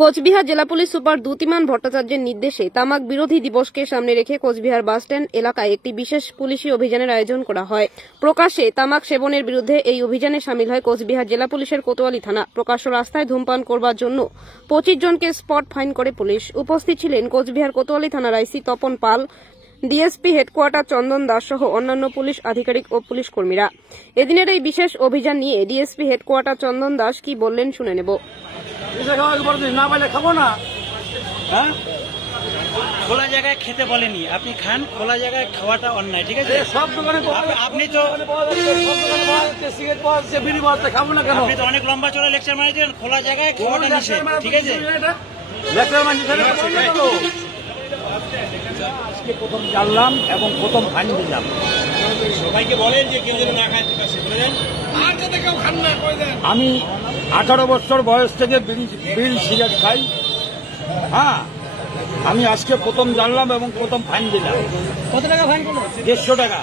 কোচবিহার জেলা police super Dyutiman ভট্টাচার্যের নির্দেশে তামাক বিরোধী দিবসকে সামনে রেখে কোচবিহার বাসস্ট্যান্ড এলাকায় একটি বিশেষ পুলিশি অভিযানের আয়োজন করা হয়। প্রকাশ্যে তামাক সেবনের বিরুদ্ধে এই অভিযানে সামিল হয় কোচবিহার জেলা পুলিশের কোতোয়ালি থানা। প্রকাশ্য রাস্তায় ধূমপান করবার জন্য 25 জনকে স্পট ফাইন করে পুলিশ। উপস্থিত ছিলেন কোচবিহার কোতোয়ালি থানার আইসি তপন পাল, ডিএসপি হেডকোয়ার্টার চন্দন দাস সহ অন্যান্য পুলিশ আধিকারিক ও পুলিশ কর্মীরা। এদিনের এই বিশেষ অভিযান নিয়ে ডিএসপি হেডকোয়ার্টার চন্দন দাস কি বললেন শুনে নেব। খোলা জায়গায় খেতে বলেনি, আপনি খান, খোলা জায়গায় খাওয়াটা অন্যায়, ঠিক আছে? সব দোকানে আপনি তো খাবো না কেন? আপনি তো অনেক লম্বা চড়া লেকচার মারিয়েছেন, খোলা জায়গায় খাওয়াটা নিষেধ, ঠিক আছে? আজকে প্রথম জানলাম এবং প্রথম ফাইন দিলাম। সবাইকে বলেন যে কেউ যেন না খায়। আমি 18 বছর বয়স থেকে বিড়ি সিগারেট খাই। হ্যাঁ, আমি আজকে প্রথম জানলাম এবং প্রথম ফাইন দিলাম। কত টাকা ফাইন করলো? 150 টাকা।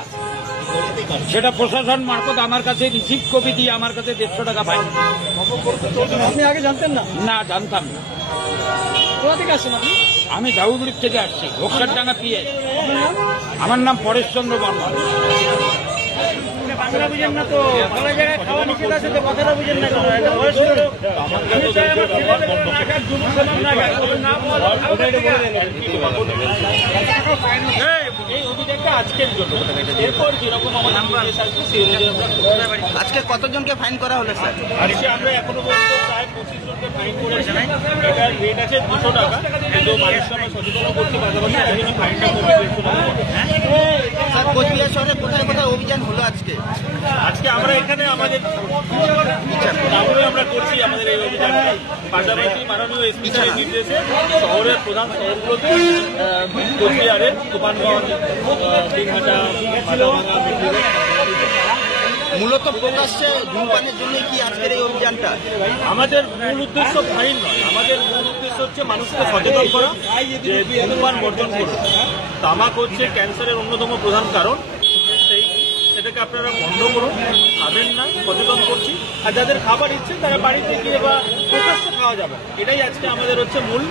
সেটা প্রশাসন মারফত আমার কাছে রিসিভ কপি দিয়ে আমার কাছে 150 টাকা ফাইন। আপনি আগে জানতেন না? না, জানতাম না। কোথা থেকে আসছেন আপনি? আমি দাউদুড়ি থেকে আসছি, ঘোষারডাঙ্গা পিএ। আমার নাম পরেশ চন্দ্র বর্মন। বাংলা বুঝেন না তো? খোলা জায়গায় খাওয়া নিষেধ আছে তো, কথাটা বুঝেন না কেন? আজকে কতজনকে ফাইন করা হলো স্যার? আজকে আমরা এখনো পর্যন্ত প্রায় 25 জনকে ফাইন করেছি। এটার রেট আছে 200 টাকা। কিন্তু মানুষকে আমরা সচেতন করতে পারছি, এই জন্য ফাইনটা কমে 150 টাকা। স্যার, কোচবিহার শহরে কোথায় কোথায় অভিযান হলো আজকে? আজকে আমরা এখানে আমাদের গ্রামে আমরা করছি আমাদের এই অভিযানটা। পাশাপাশি মাননীয় এসপি সাহেবের নির্দেশে শহরের প্রধান শহরগুলোতে কোচবিহারের তুফানগঞ্জ, দিনহাটা, মূলত প্রকাশ্যে ধূমপানের জন্য কি আজকের এই অভিযানটা? আমাদের মূল উদ্দেশ্য ফাইন নয়, আমাদের মূল উদ্দেশ্য হচ্ছে মানুষকে সচেতন করা যে ধূমপান বর্জন করুন। তামাক হচ্ছে ক্যান্সারের অন্যতম প্রধান কারণ। সেটাকে আপনারা বন্ধ করুন, খাবেন না, সচেতন করছি। আর যাদের খাবার ইচ্ছে তারা বাড়িতে গিয়ে বা প্রকাশ্যে খাওয়া যাবে, এটাই আজকে আমাদের হচ্ছে মূল।